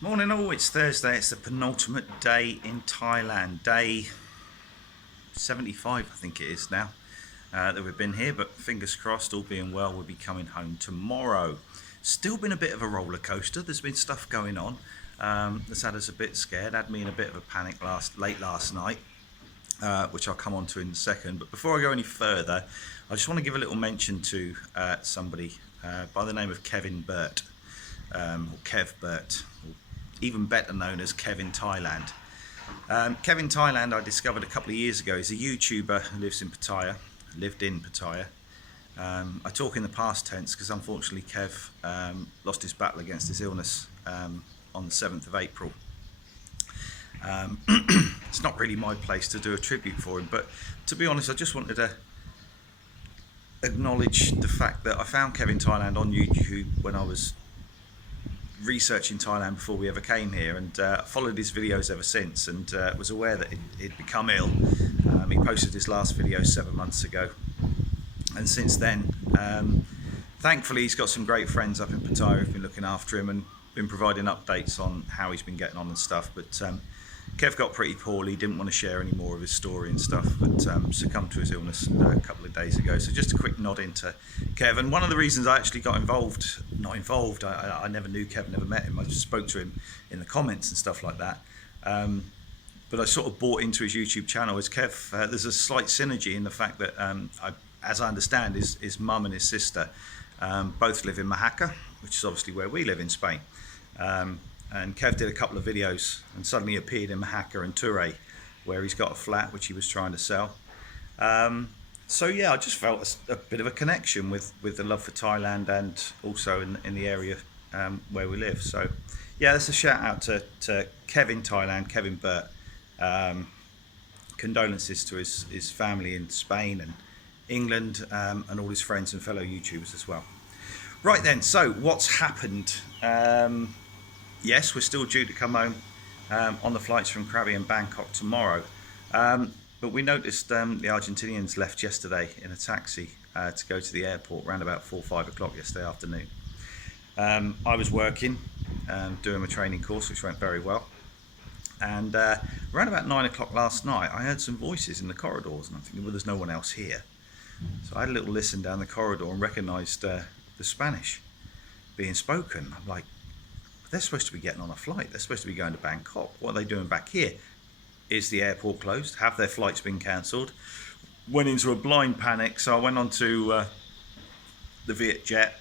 Morning all, it's Thursday, it's the penultimate day in Thailand, day 75 I think it is now that we've been here, but fingers crossed, all being well, we'll be coming home tomorrow. Still been a bit of a roller coaster, there's been stuff going on that's had us a bit scared, had me in a bit of a panic late last night, which I'll come on to in a second. But before I go any further, I just want to give a little mention to somebody by the name of Burt, or Kev Burt, or even better known as Kev In Thailand. Kev In Thailand I discovered a couple of years ago. He's a YouTuber who lived in Pattaya. I talk in the past tense because unfortunately Kev lost his battle against his illness on the 7th of April. It's not really my place to do a tribute for him, but to be honest, I just wanted to acknowledge the fact that I found Kev In Thailand on YouTube when I was researching Thailand before we ever came here, and followed his videos ever since, and was aware that he'd become ill. He posted his last video 7 months ago, and since then thankfully he's got some great friends up in Pattaya who've been looking after him and been providing updates on how he's been getting on and stuff. But Kev got pretty poorly, didn't want to share any more of his story and stuff, but succumbed to his illness a couple of days ago. So just a quick nod into Kev. And one of the reasons I actually got involved, I never knew Kev, never met him, I just spoke to him in the comments and stuff like that. But I sort of bought into his YouTube channel as Kev. There's a slight synergy in the fact that, as I understand, his mum and his sister both live in Mojacar, which is obviously where we live in Spain. And Kev did a couple of videos and suddenly appeared in Mojacar and Ture, where he's got a flat which he was trying to sell. So yeah, I just felt a bit of a connection with the love for Thailand, and also in the area where we live. So yeah, that's a shout out to Kev In Thailand, Kev Burt. Condolences to his family in Spain and England, and all his friends and fellow YouTubers as well. Right then, so what's happened? Yes, we're still due to come home on the flights from Krabi and Bangkok tomorrow. But we noticed the Argentinians left yesterday in a taxi to go to the airport around about 4 or 5 o'clock yesterday afternoon. I was working, doing my training course, which went very well. And around about 9 o'clock last night, I heard some voices in the corridors, and I'm thinking, well, there's no one else here. So I had a little listen down the corridor and recognised the Spanish being spoken. I'm like, they're supposed to be getting on a flight. They're supposed to be going to Bangkok. What are they doing back here? Is the airport closed? Have their flights been cancelled? Went into a blind panic. So I went on to the Vietjet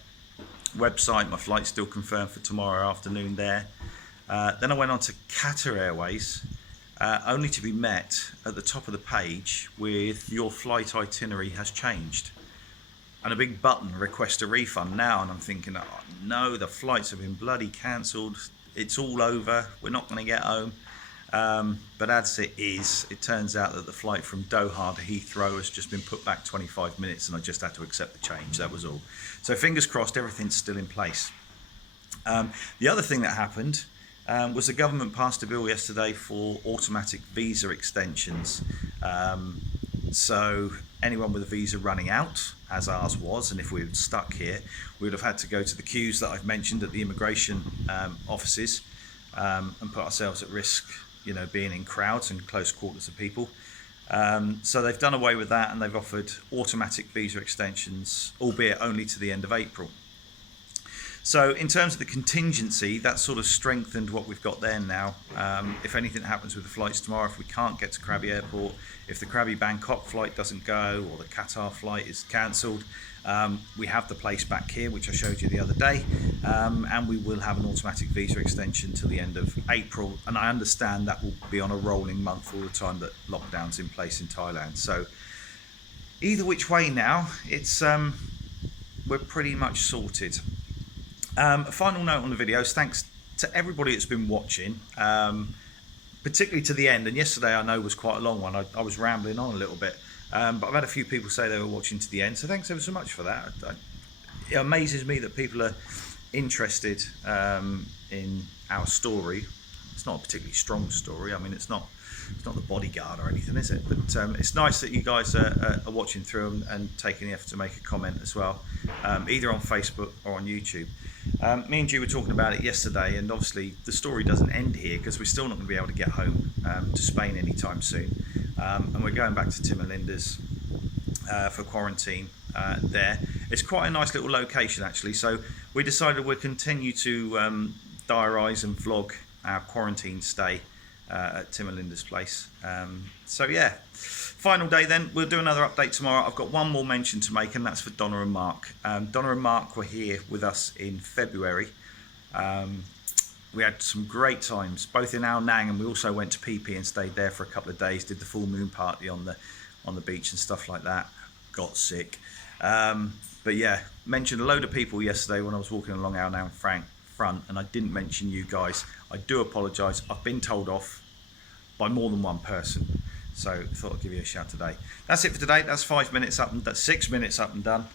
website. My flight's still confirmed for tomorrow afternoon there. Then I went on to Qatar Airways, only to be met at the top of the page with your flight itinerary has changed. And a big button, request a refund now, and I'm thinking, oh no, the flights have been bloody cancelled, it's all over, we're not going to get home. But as it is, it turns out that the flight from Doha to Heathrow has just been put back 25 minutes, and I just had to accept the change, that was all. So fingers crossed, everything's still in place. The other thing that happened was the government passed a bill yesterday for automatic visa extensions. So anyone with a visa running out, as ours was, and if we were stuck here, we would have had to go to the queues that I've mentioned at the immigration offices, and put ourselves at risk, being in crowds and close quarters of people. So they've done away with that, and they've offered automatic visa extensions, albeit only to the end of April. So in terms of the contingency, that sort of strengthened what we've got there now. If anything happens with the flights tomorrow, if we can't get to Krabi Airport, if the Krabi Bangkok flight doesn't go, or the Qatar flight is cancelled, we have the place back here, which I showed you the other day, and we will have an automatic visa extension till the end of April. And I understand that will be on a rolling month all the time that lockdown's in place in Thailand. So either which way now, it's we're pretty much sorted. A final note on the videos, thanks to everybody that's been watching, particularly to the end. And yesterday I know was quite a long one, I was rambling on a little bit, but I've had a few people say they were watching to the end, so thanks ever so much for that. It amazes me that people are interested in our story. It's not a particularly strong story, I mean, it's not It's not the bodyguard or anything, is it? But it's nice that you guys are watching through them and taking the effort to make a comment as well, either on Facebook or on YouTube. Me and Ju were talking about it yesterday, and obviously the story doesn't end here because we're still not going to be able to get home to Spain anytime soon, and we're going back to Tim and Linda's for quarantine there. It's quite a nice little location actually, so we decided we'll continue to diarise and vlog our quarantine stay at Tim and Linda's place. So yeah, final day then. We'll do another update tomorrow. I've got one more mention to make, and that's for Donna and Mark. Donna and Mark were here with us in February. We had some great times, both in Ao Nang, and we also went to PP and stayed there for a couple of days, did the full moon party on the beach and stuff like that. Got sick. But yeah, mentioned a load of people yesterday when I was walking along Ao Nang front, and I didn't mention you guys. I do apologise. I've been told off by more than one person, so I thought I'd give you a shout today. That's it for today. That's 5 minutes up and that's 6 minutes up and done.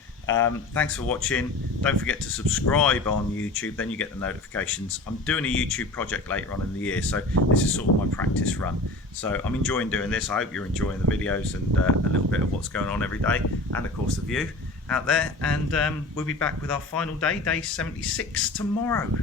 Thanks for watching. Don't forget to subscribe on YouTube, then you get the notifications. I'm doing a YouTube project later on in the year, so this is sort of my practice run. So I'm enjoying doing this. I hope you're enjoying the videos and a little bit of what's going on every day, and of course the view out there. And we'll be back with our final day, day 76 tomorrow.